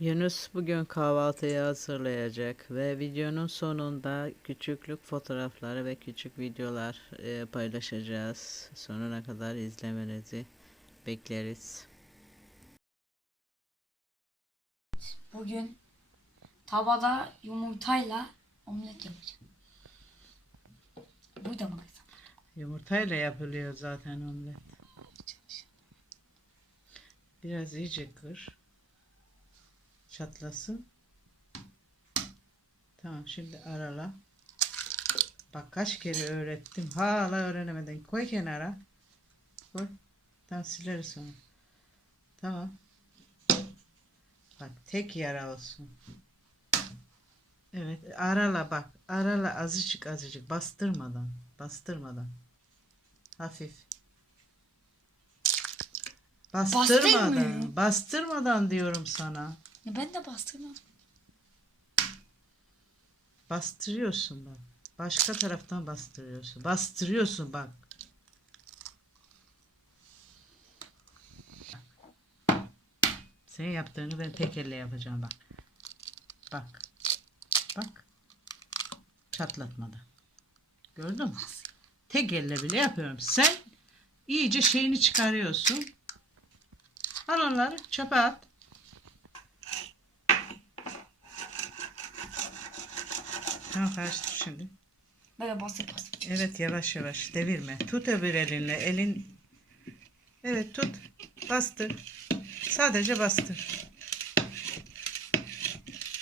Yunus bugün kahvaltıyı hazırlayacak ve videonun sonunda küçüklük fotoğrafları ve küçük videolar e, paylaşacağız. Sonuna kadar izlemenizi bekleriz. Bugün tavada yumurtayla omlet yapacağım. Bu da mı kızım? Yumurtayla yapılıyor zaten omlet. Biraz iyice kır. Çatlasın. Tamam şimdi arala. Bak kaç kere öğrettim. Hala öğrenemedin. Koy kenara. Koy. Tamam sileriz sonra. Tamam. Bak tek yara olsun. Evet arala bak. Arala azıcık azıcık bastırmadan. Bastırmadan. Hafif. Bastırmadan. Bastırmadan diyorum sana. Ya ben de bastırmadım. Bastırıyorsun bak. Başka taraftan bastırıyorsun. Bastırıyorsun bak. Senin yaptığını ben tek elle yapacağım bak. Bak. Bak. Çatlatmadan. Gördün mü? Tek elle bile yapıyorum. Sen iyice şeyini çıkarıyorsun. Al onları çöpe at. Tamam karıştır şimdi. Böyle bastır bastır. Evet yavaş yavaş devirme. Tut öbür elinle. Elin Evet tut. Bastır. Sadece bastır.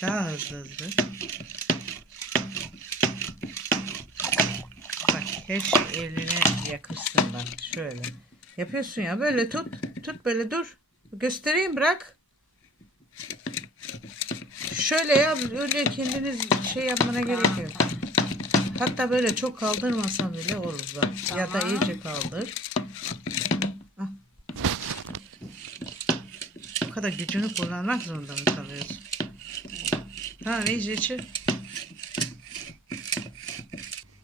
Daha hızlı hızlı. Bak her şey eline yakışsın bak. Şöyle. Yapıyorsun ya böyle tut. Tut böyle dur. Göstereyim bırak. Şöyle yap. Öyle kendiniz şey yapmana gerek yok. Hatta böyle çok kaldırmasan bile olur bak. Ya da Tamam. iyice kaldır. Ah. Bu kadar gücünü kullanmak zorunda mı kalıyorsun? Tamam iyice içir.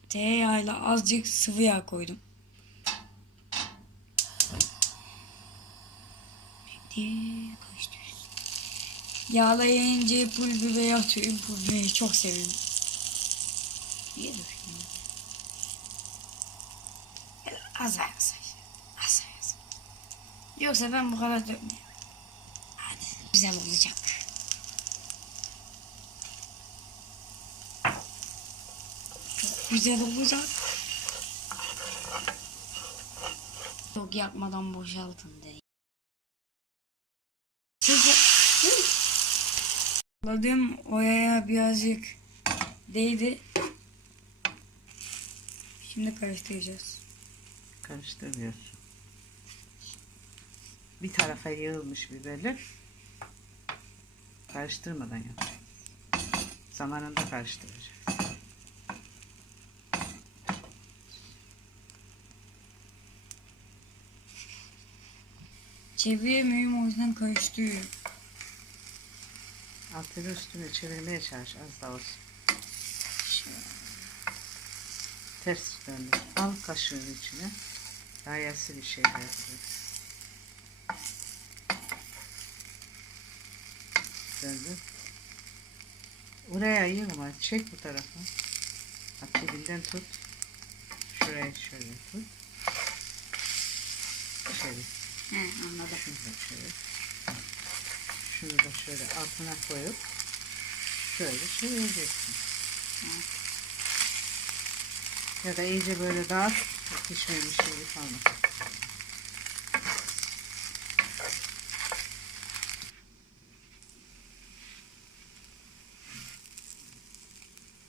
Tereyağıyla azıcık sıvı yağ koydum. Karıştırıyoruz. Yağlayınca pul biberi atıyorum. Pul biberi çok seviyorum. Niye döküyorum? Az az. Az az. Yoksa ben bu kadar dökmüyorum. Hadi. Güzel olacak. Çok güzel olacak. Çok yakmadan boşaltın dedi. Ladım oraya birazcık değdi. Şimdi karıştıracağız. Karıştırıyorsun. Bir tarafa yığılmış biberler. Karıştırmadan yap. Zamanında karıştıracağız. Çeviremiyorum o yüzden karıştırıyorum. Altını üstünü çevirmeye çalış az da olsun. Ters döndür. Al kaşığın içine. Daha yassı bir şey yapacağız. Döndür. Oraya yığma. Çek bu tarafa. Bak dibinden tut. Şuraya şöyle tut. Şöyle. He anladım. Şöyle. Şunu da şöyle altına koyup şöyle çevireceksin. Ya da iyice böyle dağıt. Pişmemiş gibi kalmasın.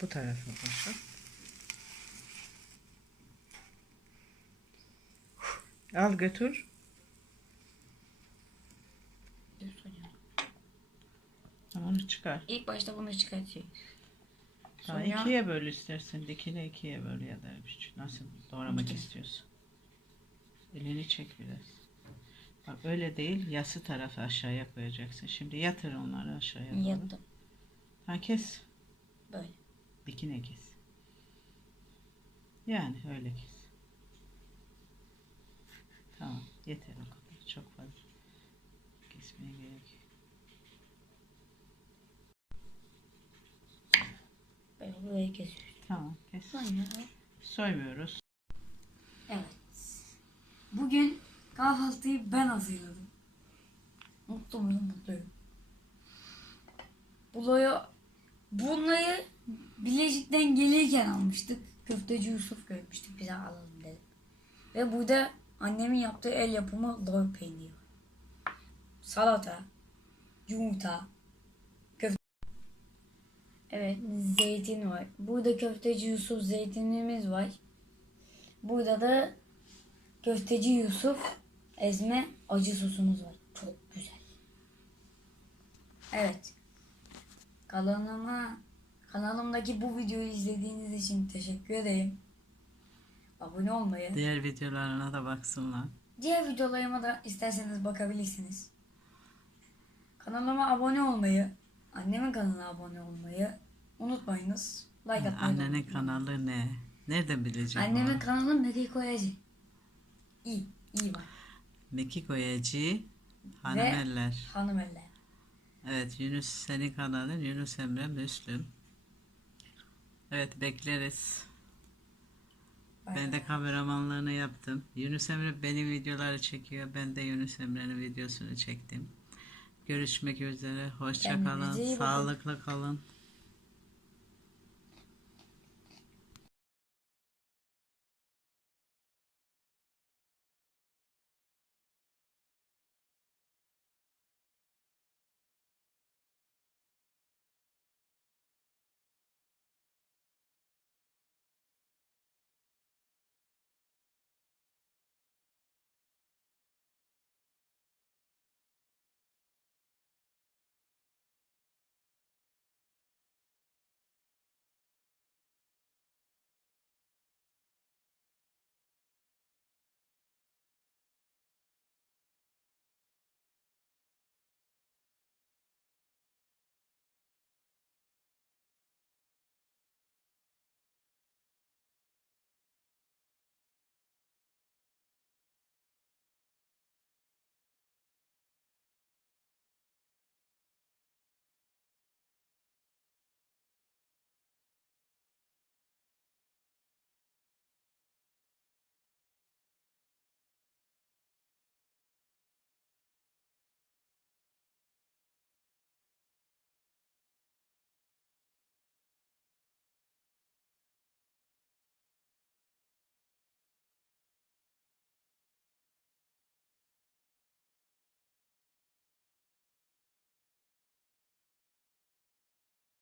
Bu tarafa boşalt. Al götür. Onu çıkar. İlk başta bunu çıkartayım. Sonra Sonra- ikiye böl istersen. Dikine ikiye böl ya da üç. Nasıl doğramak istiyorsun. Elini çek biraz. Bak öyle değil. Yası tarafı aşağıya koyacaksın. Şimdi yatır onları aşağıya doğru. Yattım. Ha kes. Böyle. Dikine kes. Yani öyle kes. Tamam. Yeter o kadar. Çok fazla. Kesmeye gerek yok. Burayı kesiyoruz. Tamam kes. Sonra Soymuyoruz. Evet. Bugün kahvaltıyı ben hazırladım. Mutlu muyum? Mutluyum. Buloyu bunları Bilecik'ten gelirken almıştık. Köfteci Yusuf görmüştük bize alalım dedi. Ve burada annemin yaptığı el yapımı lor peyniri. Salata, yumurta. Evet, zeytin var. Burada köfteci Yusuf zeytinimiz var. Burada da köfteci Yusuf ezme acı sosumuz var. Çok güzel. Evet. Kanalıma kanalımdaki bu videoyu izlediğiniz için teşekkür ederim. Abone olmayı, Diğer videolarına da baksınlar. diğer videolarıma da isterseniz bakabilirsiniz. Kanalıma abone olmayı, annemin kanalına abone olmayı unutmayınız. Like atmayı Annenin unutmayın. kanalı ne? Nereden bilecek Annemin onu? kanalı Meki Koyacı. İyi, iyi var. Meki Koyacı Hanımeller. Hanım eller. Evet Yunus senin kanalın Yunus Emre Müslüm. Evet bekleriz. Ben de kameramanlığını yaptım. Yunus Emre benim videoları çekiyor. Ben de Yunus Emre'nin videosunu çektim. Görüşmek üzere. Hoşça Kendinize kalın. Sağlıklı kalın.